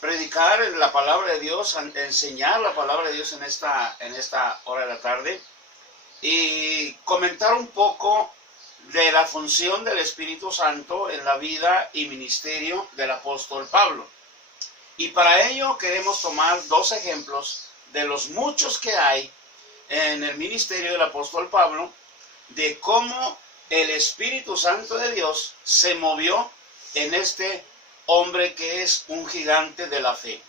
predicar la palabra de Dios, enseñar la palabra de Dios en esta hora de la tarde y comentar un poco de la función del Espíritu Santo en la vida y ministerio del apóstol Pablo. Y para ello queremos tomar dos ejemplos de los muchos que hay en el ministerio del apóstol Pablo, de cómo el Espíritu Santo de Dios se movió en este hombre que es un gigante de la fe.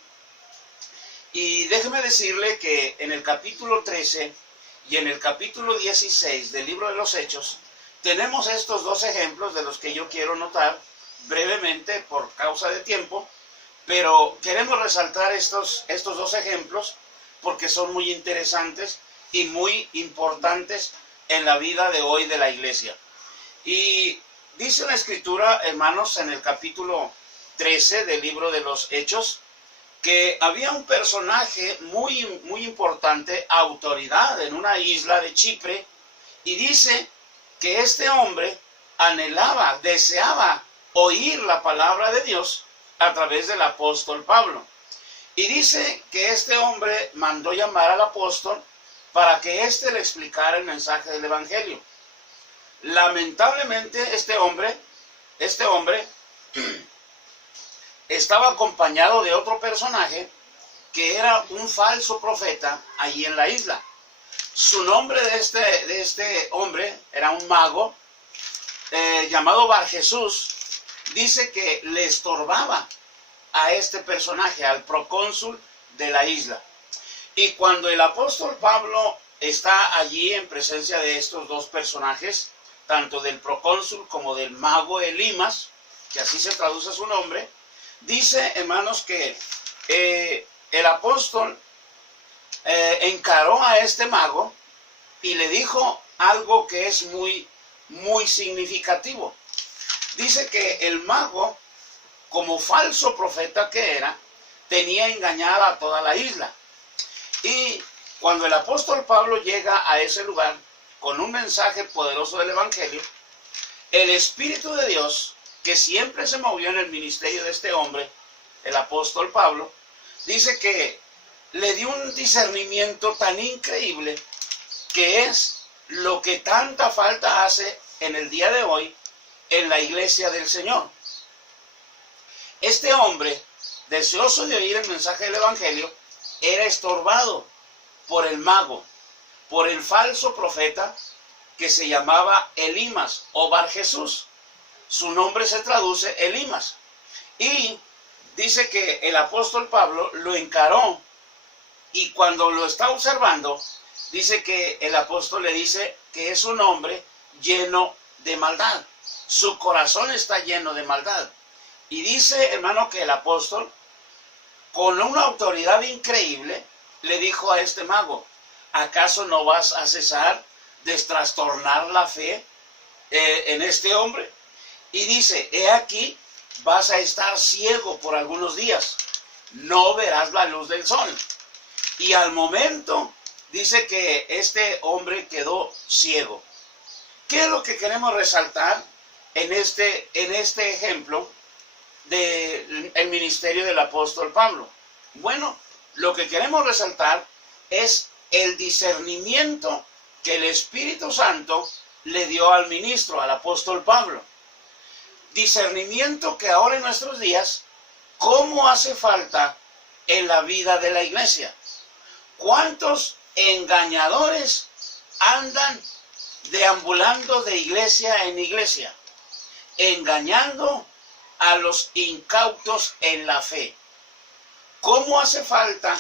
Y déjeme decirle que en el capítulo 13 y en el capítulo 16 del libro de los Hechos tenemos estos dos ejemplos de los que yo quiero notar brevemente por causa de tiempo, pero queremos resaltar estos dos ejemplos porque son muy interesantes y muy importantes en la vida de hoy de la iglesia. Y dice la Escritura, hermanos, en el capítulo 13 del libro de los Hechos, que había un personaje muy importante, autoridad en una isla de Chipre, y dice que este hombre anhelaba, deseaba oír la palabra de Dios a través del apóstol Pablo. Y dice que este hombre mandó llamar al apóstol para que éste le explicara el mensaje del evangelio. Lamentablemente este hombre estaba acompañado de otro personaje que era un falso profeta allí en la isla. Su nombre de este hombre era un mago llamado Barjesús. Dice que le estorbaba a este personaje, al procónsul de la isla. Y cuando el apóstol Pablo está allí en presencia de estos dos personajes, tanto del procónsul como del mago Elimas, que así se traduce su nombre, dice, hermanos, que el apóstol encaró a este mago y le dijo algo que es muy significativo. Dice que el mago, como falso profeta que era, tenía engañada a toda la isla. Y cuando el apóstol Pablo llega a ese lugar con un mensaje poderoso del evangelio, el Espíritu de Dios, que siempre se movió en el ministerio de este hombre, el apóstol Pablo, dice que le dio un discernimiento tan increíble que es lo que tanta falta hace en el día de hoy en la iglesia del Señor. Este hombre, deseoso de oír el mensaje del evangelio, era estorbado por el mago, por el falso profeta que se llamaba Elimas o Barjesús. Su nombre se traduce Elimas. Y dice que el apóstol Pablo lo encaró y cuando lo está observando, dice que el apóstol le dice que es un hombre lleno de maldad. Su corazón está lleno de maldad. Y dice, hermano, que el apóstol, con una autoridad increíble, le dijo a este mago, ¿acaso no vas a cesar de trastornar la fe en este hombre? Y dice, he aquí, vas a estar ciego por algunos días, no verás la luz del sol. Y al momento, dice que este hombre quedó ciego. ¿Qué es lo que queremos resaltar en este ejemplo del ministerio del apóstol Pablo? Bueno, lo que queremos resaltar es el discernimiento que el Espíritu Santo le dio al ministro, al apóstol Pablo. Discernimiento que ahora en nuestros días, ¿cómo hace falta en la vida de la iglesia? ¿Cuántos engañadores andan deambulando de iglesia en iglesia, engañando a los incautos en la fe? ¿Cómo hace falta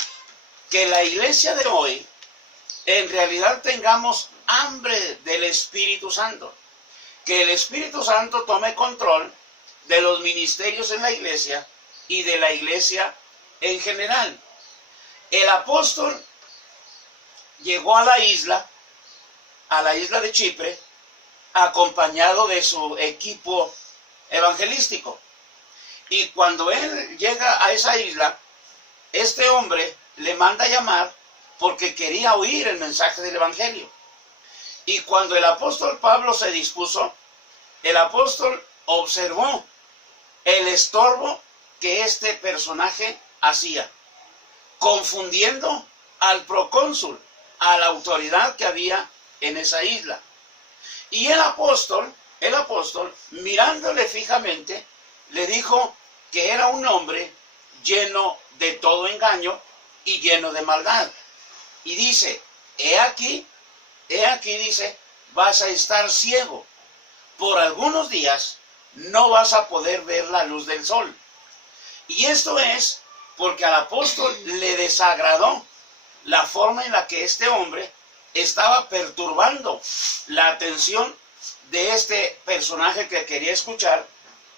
que la iglesia de hoy en realidad tengamos hambre del Espíritu Santo? Que el Espíritu Santo tome control de los ministerios en la iglesia y de la iglesia en general. El apóstol llegó a la isla de Chipre, acompañado de su equipo evangelístico. Y cuando él llega a esa isla, este hombre le manda llamar porque quería oír el mensaje del evangelio. Y cuando el apóstol Pablo se dispuso, el apóstol observó el estorbo que este personaje hacía, confundiendo al procónsul, a la autoridad que había en esa isla. Y el apóstol, mirándole fijamente, le dijo que era un hombre lleno de todo engaño y lleno de maldad. Y dice, he aquí, dice, vas a estar ciego. Por algunos días no vas a poder ver la luz del sol. Y esto es porque al apóstol le desagradó la forma en la que este hombre estaba perturbando la atención de este personaje que quería escuchar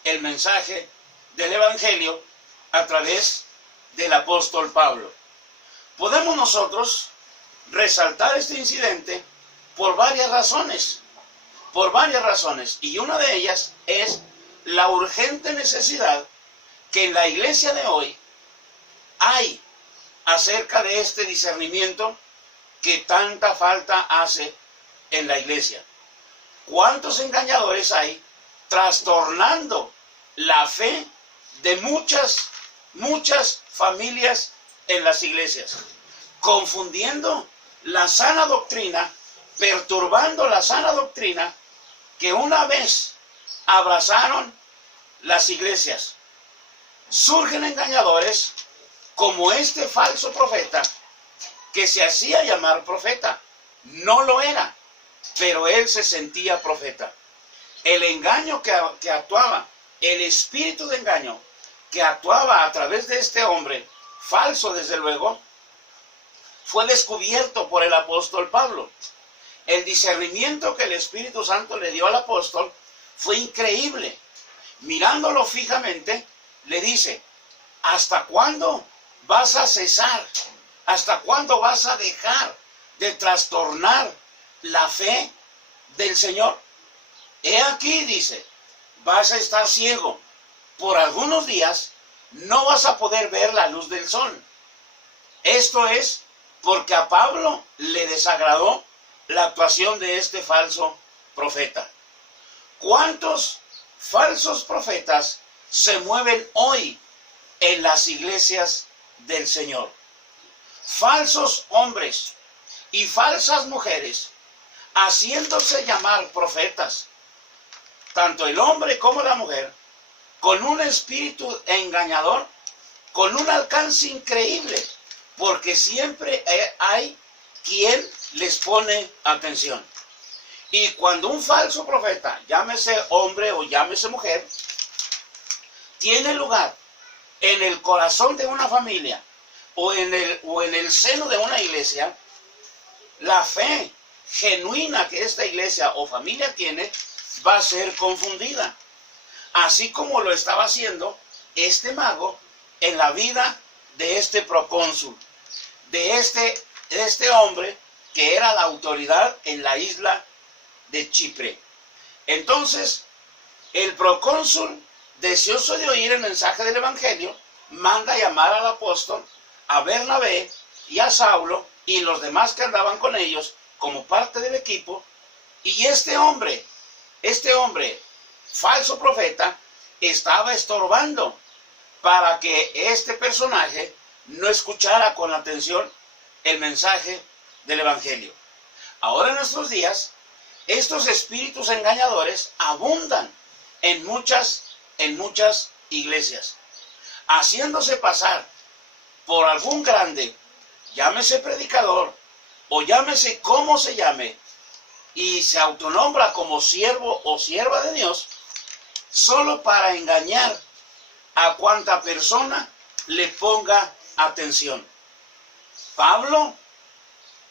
el mensaje del Evangelio a través del apóstol Pablo. Podemos nosotros resaltar este incidente por varias razones, y una de ellas es la urgente necesidad que en la iglesia de hoy hay acerca de este discernimiento que tanta falta hace en la iglesia. ¿Cuántos engañadores hay trastornando la fe de muchas familias en las iglesias? Confundiendo la sana doctrina, perturbando la sana doctrina que una vez abrazaron las iglesias. Surgen engañadores como este falso profeta que se hacía llamar profeta. No lo era, pero él se sentía profeta. El engaño que actuaba, el espíritu de engaño que actuaba a través de este hombre, falso desde luego, fue descubierto por el apóstol Pablo. El discernimiento que el Espíritu Santo le dio al apóstol fue increíble. Mirándolo fijamente, le dice, ¿hasta cuándo vas a cesar? ¿Hasta cuándo vas a dejar de trastornar la fe del Señor? He aquí, dice, vas a estar ciego. Por algunos días no vas a poder ver la luz del sol. Esto es porque a Pablo le desagradó la actuación de este falso profeta. ¿Cuántos falsos profetas se mueven hoy en las iglesias del Señor? Falsos hombres y falsas mujeres haciéndose llamar profetas, tanto el hombre como la mujer, con un espíritu engañador, con un alcance increíble, porque siempre hay quien les pone atención. Y cuando un falso profeta, llámese hombre o llámese mujer, tiene lugar en el corazón de una familia o en el seno de una iglesia, la fe genuina que esta iglesia o familia tiene va a ser confundida. Así como lo estaba haciendo este mago en la vida de este procónsul, de este hombre que era la autoridad en la isla de Chipre. Entonces, el procónsul, deseoso de oír el mensaje del Evangelio, manda llamar al apóstol, a Bernabé y a Saulo y los demás que andaban con ellos como parte del equipo. Y este hombre, falso profeta, estaba estorbando para que este personaje no escuchara con atención el mensaje del Evangelio. Ahora en nuestros días, estos espíritus engañadores abundan en muchas iglesias, haciéndose pasar por algún grande, llámese predicador o llámese como se llame, y se autonombra como siervo o sierva de Dios, solo para engañar a cuanta persona le ponga atención. Pablo,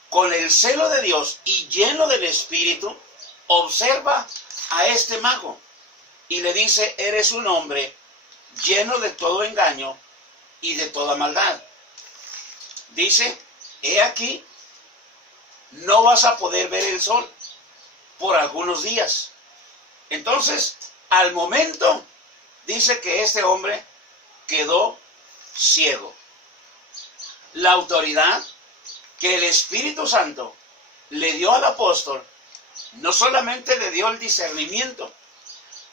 con el celo de Dios y lleno del Espíritu, observa a este mago y le dice, eres un hombre lleno de todo engaño y de toda maldad. Dice, he aquí, no vas a poder ver el sol por algunos días. Entonces, al momento, dice que este hombre quedó ciego. La autoridad que el Espíritu Santo le dio al apóstol, no solamente le dio el discernimiento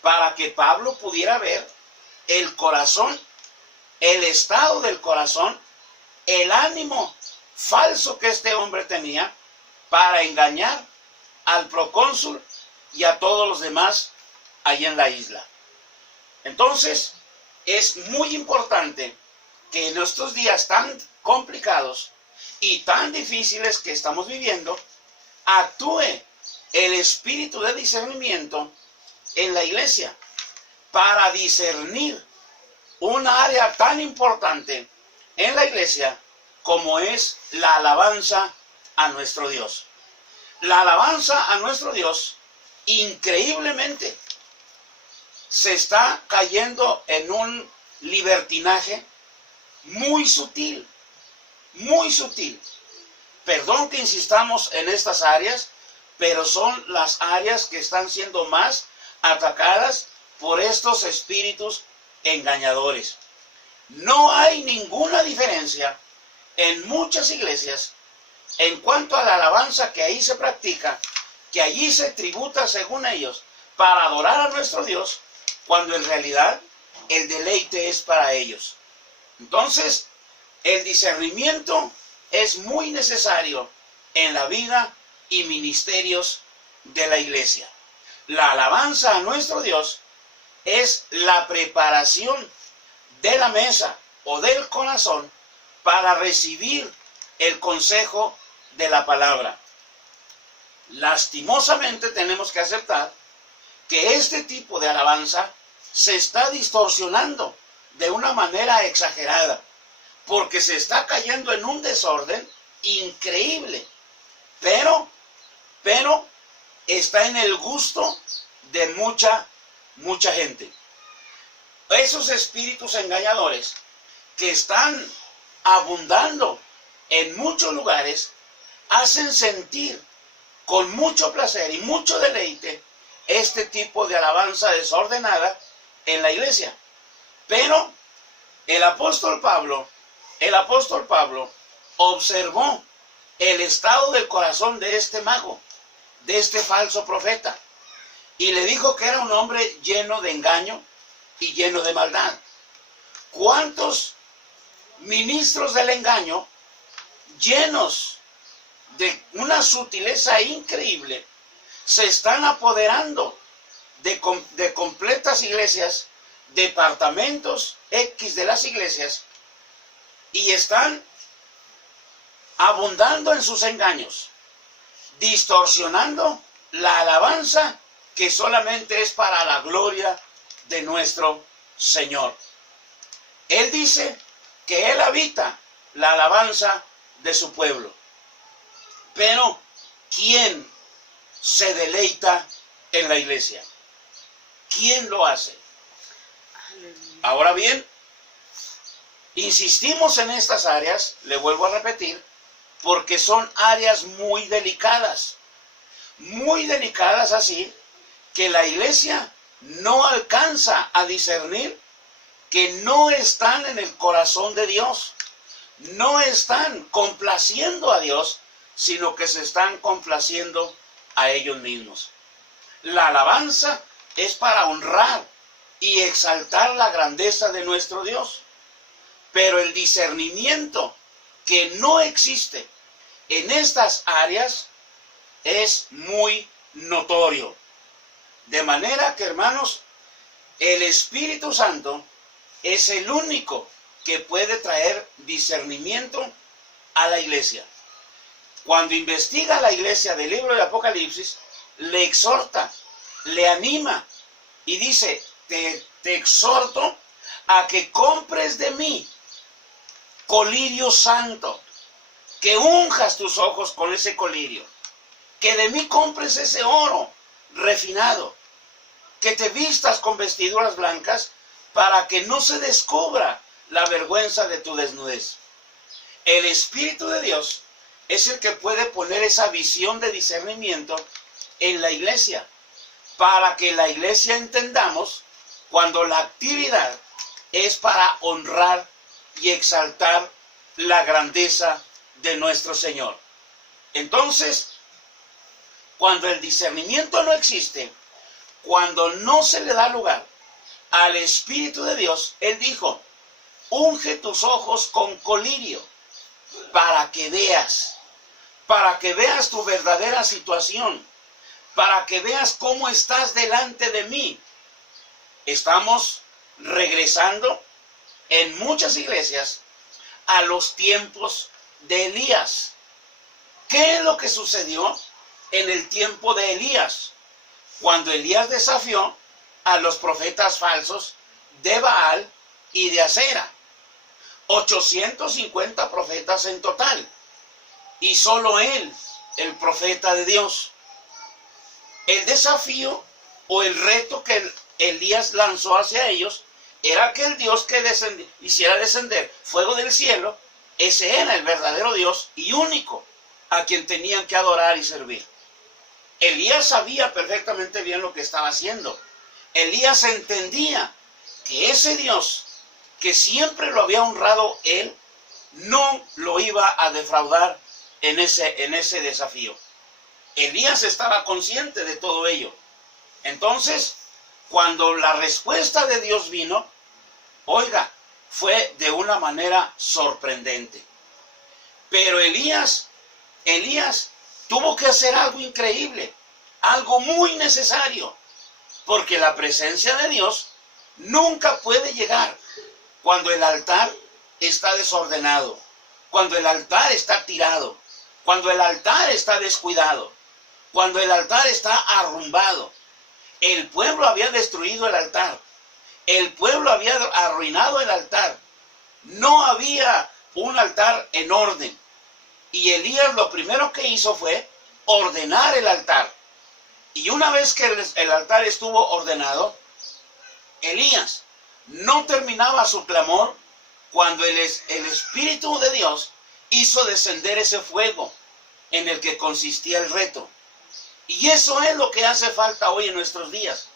para que Pablo pudiera ver el corazón el estado del corazón, el ánimo falso que este hombre tenía para engañar al procónsul y a todos los demás allí en la isla. Entonces, es muy importante que en estos días tan complicados y tan difíciles que estamos viviendo, actúe el espíritu de discernimiento en la iglesia para discernir un área tan importante en la iglesia como es la alabanza a nuestro Dios. La alabanza a nuestro Dios, increíblemente, se está cayendo en un libertinaje muy sutil, muy sutil. Perdón que insistamos en estas áreas, pero son las áreas que están siendo más atacadas por estos espíritus engañadores. No hay ninguna diferencia en muchas iglesias en cuanto a la alabanza que ahí se practica, que allí se tributa según ellos para adorar a nuestro Dios, cuando en realidad el deleite es para ellos. Entonces, el discernimiento es muy necesario en la vida y ministerios de la iglesia. La alabanza a nuestro Dios es la preparación de la mesa o del corazón para recibir el consejo de la palabra. Lastimosamente tenemos que aceptar que este tipo de alabanza se está distorsionando de una manera exagerada, porque se está cayendo en un desorden increíble, pero está en el gusto de mucha gente. Esos espíritus engañadores que están abundando en muchos lugares hacen sentir con mucho placer y mucho deleite este tipo de alabanza desordenada en la iglesia. Pero el apóstol Pablo observó el estado del corazón de este mago, de este falso profeta, y le dijo que era un hombre lleno de engaño y lleno de maldad. ¿Cuántos ministros del engaño, llenos de una sutileza increíble, se están apoderando de completas iglesias, departamentos X de las iglesias, y están abundando en sus engaños, distorsionando la alabanza que solamente es para la gloria de nuestro Señor? Él dice que Él habita la alabanza de su pueblo. Pero, ¿quién se deleita en la iglesia? ¿Quién lo hace? Ahora bien, insistimos en estas áreas, le vuelvo a repetir, porque son áreas muy delicadas así que la iglesia no alcanza a discernir que no están en el corazón de Dios, no están complaciendo a Dios, sino que se están complaciendo a ellos mismos. La alabanza es para honrar y exaltar la grandeza de nuestro Dios, pero el discernimiento que no existe en estas áreas es muy notorio. De manera que, hermanos, el Espíritu Santo es el único que puede traer discernimiento a la iglesia. Cuando investiga la iglesia del libro de Apocalipsis, le exhorta, le anima y dice: te exhorto a que compres de mí colirio santo, que unjas tus ojos con ese colirio, que de mí compres ese oro refinado, que te vistas con vestiduras blancas para que no se descubra la vergüenza de tu desnudez. El Espíritu de Dios es el que puede poner esa visión de discernimiento en la iglesia, para que la iglesia entendamos cuando la actividad es para honrar y exaltar la grandeza de nuestro Señor. Entonces, cuando el discernimiento no existe, cuando no se le da lugar al Espíritu de Dios, Él dijo unge tus ojos con colirio para que veas tu verdadera situación, para que veas cómo estás delante de mí. Estamos regresando en muchas iglesias a los tiempos de Elías. ¿Qué es lo que sucedió en el tiempo de Elías? Cuando Elías desafió a los profetas falsos de Baal y de Acera. 850 profetas en total. Y solo él, el profeta de Dios. El desafío o el reto que Elías lanzó hacia ellos era que el Dios que hiciera descender fuego del cielo, ese era el verdadero Dios y único a quien tenían que adorar y servir. Elías sabía perfectamente bien lo que estaba haciendo. Elías entendía que ese Dios que siempre lo había honrado él, no lo iba a defraudar en ese desafío. Elías estaba consciente de todo ello. Entonces, cuando la respuesta de Dios vino, oiga, fue de una manera sorprendente. Pero Elías tuvo que hacer algo increíble, algo muy necesario, porque la presencia de Dios nunca puede llegar cuando el altar está desordenado, cuando el altar está tirado, cuando el altar está descuidado, cuando el altar está arrumbado. El pueblo había destruido el altar, el pueblo había arruinado el altar, no había un altar en orden. Y Elías lo primero que hizo fue ordenar el altar. Y una vez que el altar estuvo ordenado, Elías no terminaba su clamor cuando el Espíritu de Dios hizo descender ese fuego en el que consistía el reto. Y eso es lo que hace falta hoy en nuestros días.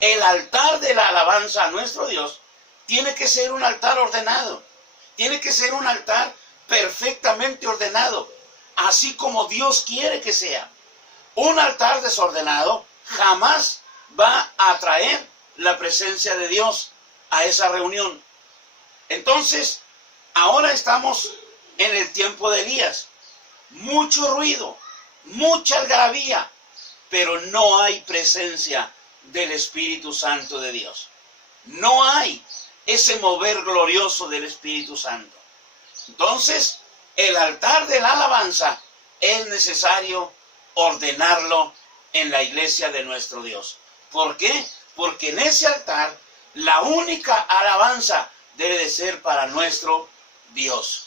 El altar de la alabanza a nuestro Dios tiene que ser un altar ordenado. Tiene que ser un altar perfectamente ordenado, así como Dios quiere que sea. Un altar desordenado jamás va a atraer la presencia de Dios a esa reunión. Entonces, ahora estamos en el tiempo de Elías. Mucho ruido, mucha algarabía, pero no hay presencia del Espíritu Santo de Dios. No hay ese mover glorioso del Espíritu Santo. Entonces, el altar de la alabanza es necesario ordenarlo en la iglesia de nuestro Dios. ¿Por qué? Porque en ese altar la única alabanza debe de ser para nuestro Dios.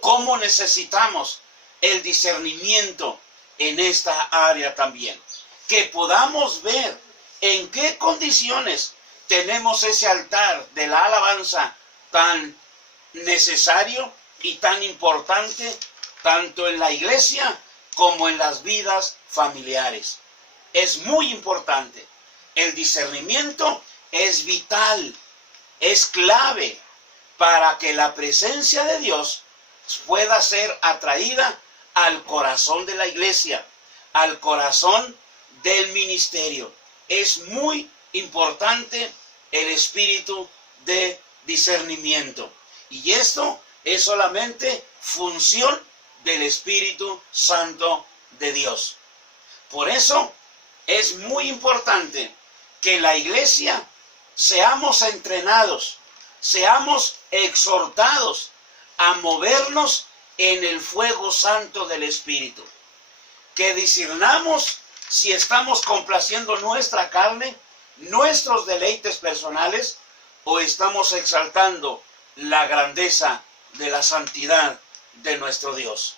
¿Cómo necesitamos el discernimiento en esta área también? Que podamos ver en qué condiciones tenemos ese altar de la alabanza tan necesario y tan importante, tanto en la iglesia como en las vidas familiares. Es muy importante. El discernimiento es vital, es clave para que la presencia de Dios pueda ser atraída al corazón de la iglesia, al corazón del ministerio. Es muy importante el espíritu de discernimiento. Y esto es solamente función del Espíritu Santo de Dios. Por eso es muy importante que la iglesia seamos entrenados, seamos exhortados a movernos en el fuego santo del Espíritu. Que discernamos si estamos complaciendo nuestra carne, nuestros deleites personales, o estamos exaltando la grandeza de la santidad de nuestro Dios.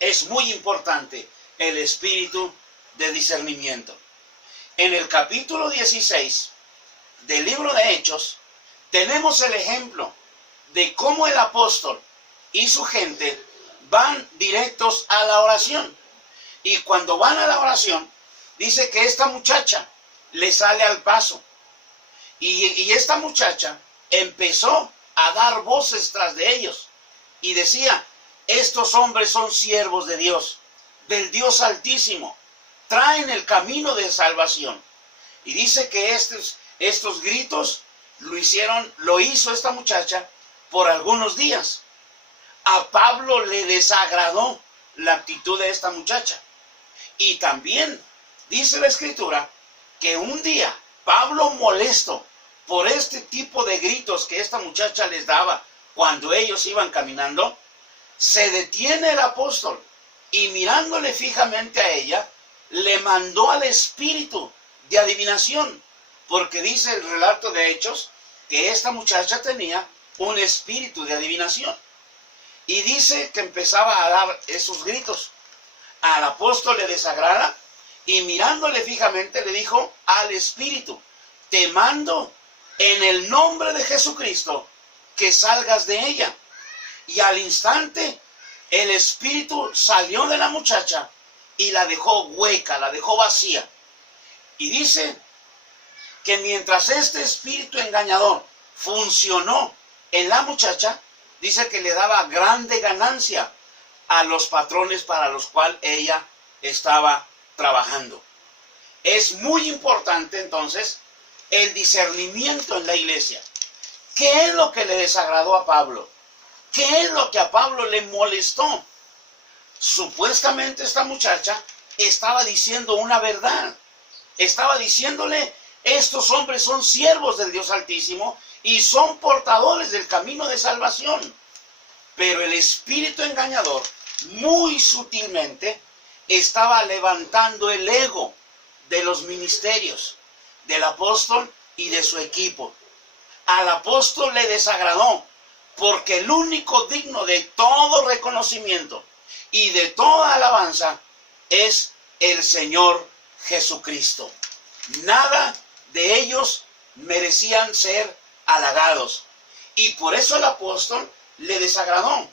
Es muy importante el espíritu de discernimiento. En el capítulo 16 del libro de Hechos tenemos el ejemplo de cómo el apóstol y su gente van directos a la oración. Y cuando van a la oración, dice que esta muchacha le sale al paso. Y esta muchacha empezó a dar voces tras de ellos. Y decía, estos hombres son siervos de Dios, del Dios Altísimo. Traen el camino de salvación. Y dice que estos gritos lo hizo esta muchacha por algunos días. A Pablo le desagradó la actitud de esta muchacha. Y también dice la Escritura que un día Pablo, molesto por este tipo de gritos que esta muchacha les daba cuando ellos iban caminando, se detiene el apóstol y mirándole fijamente a ella, le mandó al espíritu de adivinación, porque dice el relato de Hechos que esta muchacha tenía un espíritu de adivinación. Y dice que empezaba a dar esos gritos. Al apóstol le desagrada y mirándole fijamente le dijo al espíritu: te mando en el nombre de Jesucristo que salgas de ella. Y al instante el espíritu salió de la muchacha y la dejó hueca, la dejó vacía. Y dice que mientras este espíritu engañador funcionó en la muchacha, dice que le daba grande ganancia a los patrones para los cuales ella estaba trabajando. Es muy importante entonces el discernimiento en la iglesia. ¿Qué es lo que le desagradó a Pablo? ¿Qué es lo que a Pablo le molestó? Supuestamente esta muchacha estaba diciendo una verdad. Estaba diciéndole: estos hombres son siervos del Dios Altísimo y son portadores del camino de salvación. Pero el espíritu engañador, muy sutilmente, estaba levantando el ego de los ministerios, del apóstol y de su equipo. Al apóstol le desagradó, porque el único digno de todo reconocimiento y de toda alabanza es el Señor Jesucristo. Nada de ellos merecían ser halagados. Y por eso el apóstol le desagradó.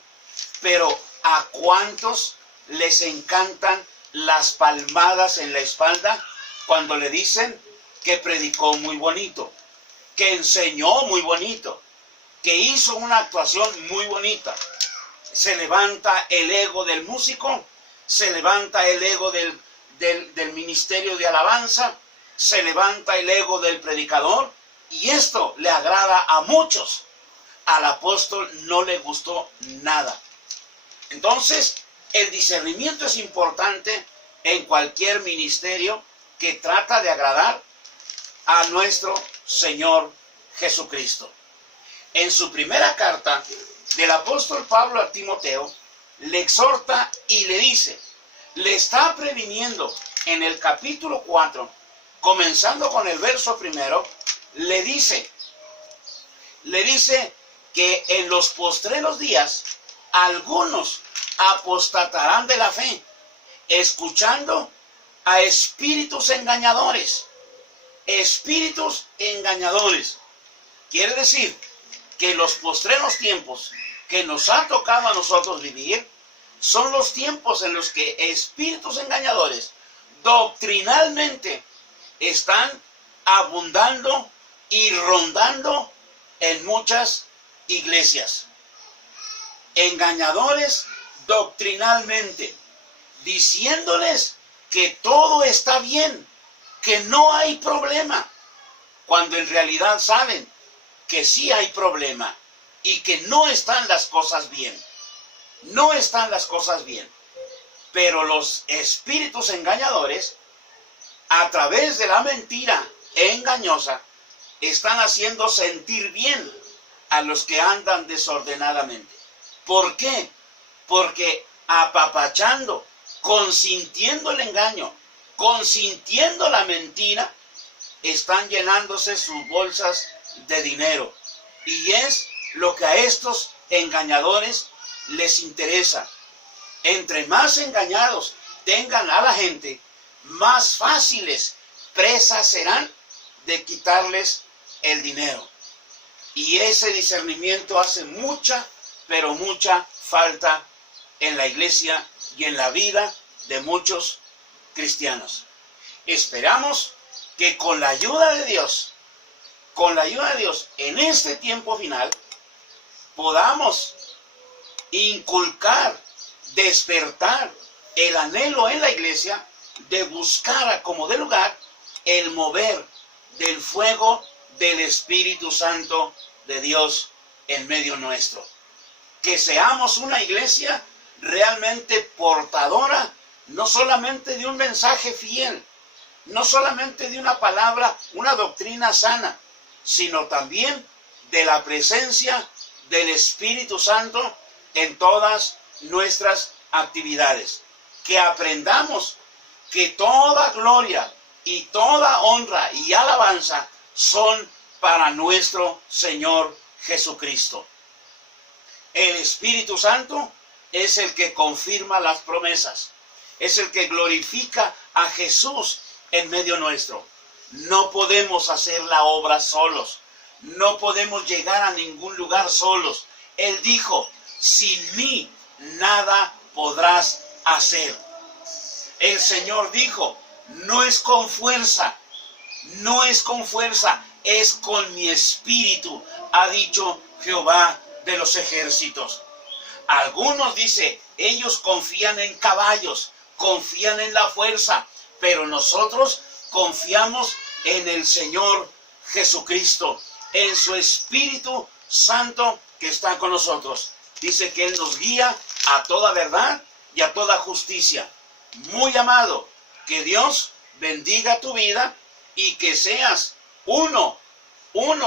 Pero ¿a cuántos les encantan las palmadas en la espalda cuando le dicen que predicó muy bonito, que enseñó muy bonito, que hizo una actuación muy bonita? Se levanta el ego del músico, se levanta el ego del ministerio de alabanza, se levanta el ego del predicador, y esto le agrada a muchos. Al apóstol no le gustó nada. Entonces, el discernimiento es importante en cualquier ministerio que trata de agradar a nuestro Señor Jesucristo. En su primera carta del apóstol Pablo a Timoteo, le exhorta y le dice, le está previniendo en el capítulo 4, comenzando con el verso 1, le dice que en los postreros días algunos apostatarán de la fe, escuchando a espíritus engañadores. Espíritus engañadores. Quiere decir que los postreros tiempos que nos ha tocado a nosotros vivir son los tiempos en los que espíritus engañadores doctrinalmente están abundando y rondando en muchas iglesias. Engañadores doctrinalmente, diciéndoles que todo está bien, que no hay problema, cuando en realidad saben que sí hay problema y que no están las cosas bien. No están las cosas bien. Pero los espíritus engañadores, a través de la mentira engañosa, están haciendo sentir bien a los que andan desordenadamente. ¿Por qué? Porque apapachando, consintiendo el engaño, consintiendo la mentira, están llenándose sus bolsas de dinero. Y es lo que a estos engañadores les interesa. Entre más engañados tengan a la gente, más fáciles presas serán de quitarles el dinero. Y ese discernimiento hace mucha, pero mucha falta en la iglesia y en la vida de muchos cristianos. Esperamos que con la ayuda de Dios, en este tiempo final, podamos inculcar, despertar el anhelo en la iglesia de buscar a como de lugar el mover del fuego del Espíritu Santo de Dios en medio nuestro. Que seamos una iglesia realmente portadora, no solamente de un mensaje fiel, no solamente de una palabra, una doctrina sana, sino también de la presencia del Espíritu Santo en todas nuestras actividades. Que aprendamos que toda gloria y toda honra y alabanza son para nuestro Señor Jesucristo. El Espíritu Santo es el que confirma las promesas, es el que glorifica a Jesús en medio nuestro. No podemos hacer la obra solos, no podemos llegar a ningún lugar solos. Él dijo, sin mí nada podrás hacer. El Señor dijo, no es con fuerza, no es con fuerza, es con mi espíritu, ha dicho Jehová de los ejércitos. Algunos dice, ellos confían en caballos, confían en la fuerza, pero nosotros confiamos en el Señor Jesucristo, en su Espíritu Santo que está con nosotros. Dice que Él nos guía a toda verdad y a toda justicia. Muy amado, que Dios bendiga tu vida y que seas uno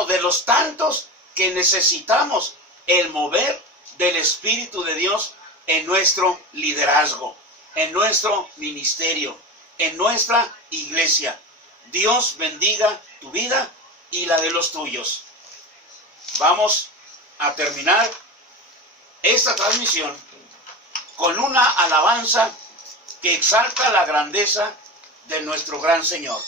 de los tantos que necesitamos el mover del Espíritu de Dios en nuestro liderazgo, en nuestro ministerio, en nuestra iglesia. Dios bendiga tu vida y la de los tuyos. Vamos a terminar esta transmisión con una alabanza que exalta la grandeza de nuestro gran Señor.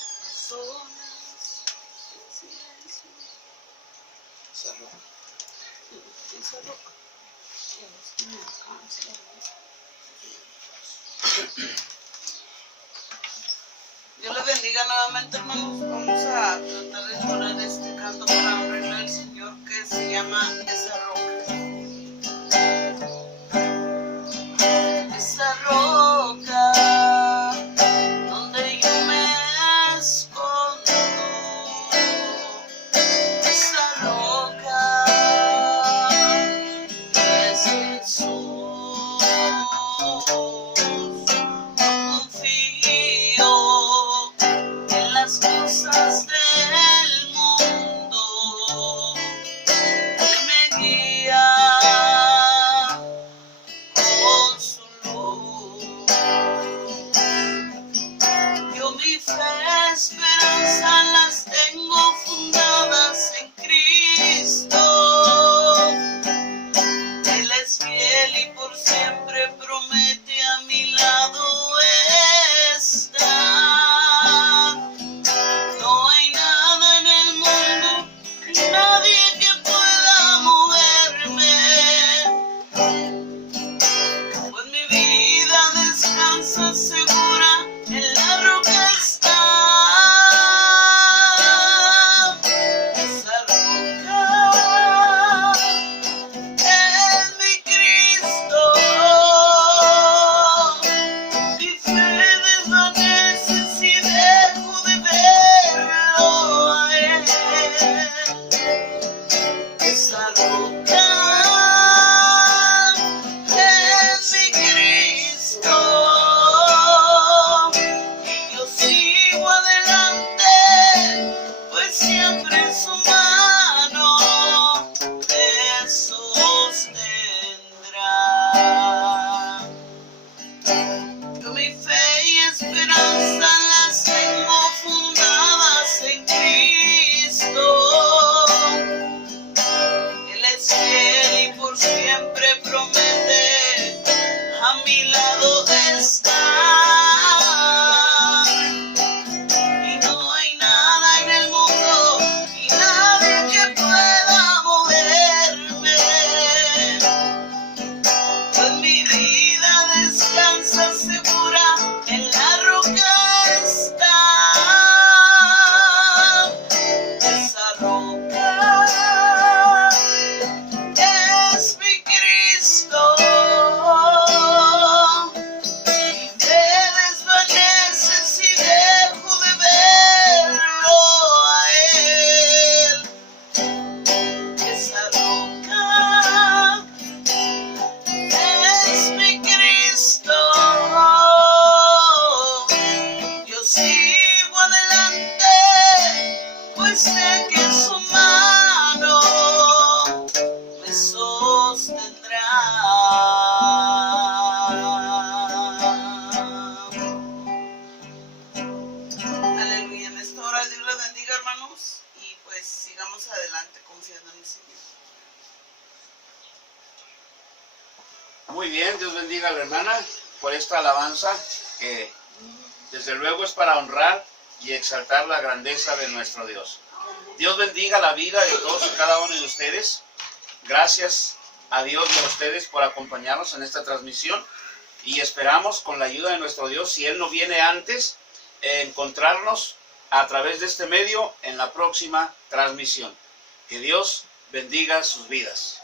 Dios les bendiga nuevamente, hermanos. Vamos a tratar de explorar este canto para honrar al Señor que se llama Esa Roca. Esa roca donde yo me escondo, esa roca es Jesús. Confío en las cosas del mundo, Él me guía con su luz. Yo mi fe, esperanza las tengo fundadas en Cristo. Él es fiel y por siempre promete a mi lado estar. No hay nada en el mundo, nadie que pueda moverme, pues mi vida descansa segura, en la roca está. Esa roca es mi Cristo. sostendrá. Aleluya. En esta hora Dios les bendiga, hermanos, y pues sigamos adelante confiando en el Señor. Muy bien, Dios bendiga a la hermana por esta alabanza que desde luego es para honrar y exaltar la grandeza de nuestro Dios. Dios bendiga la vida de todos y cada uno de ustedes. Gracias a Dios y a ustedes por acompañarnos en esta transmisión y esperamos con la ayuda de nuestro Dios, si Él no viene antes, encontrarnos a través de este medio en la próxima transmisión. Que Dios bendiga sus vidas.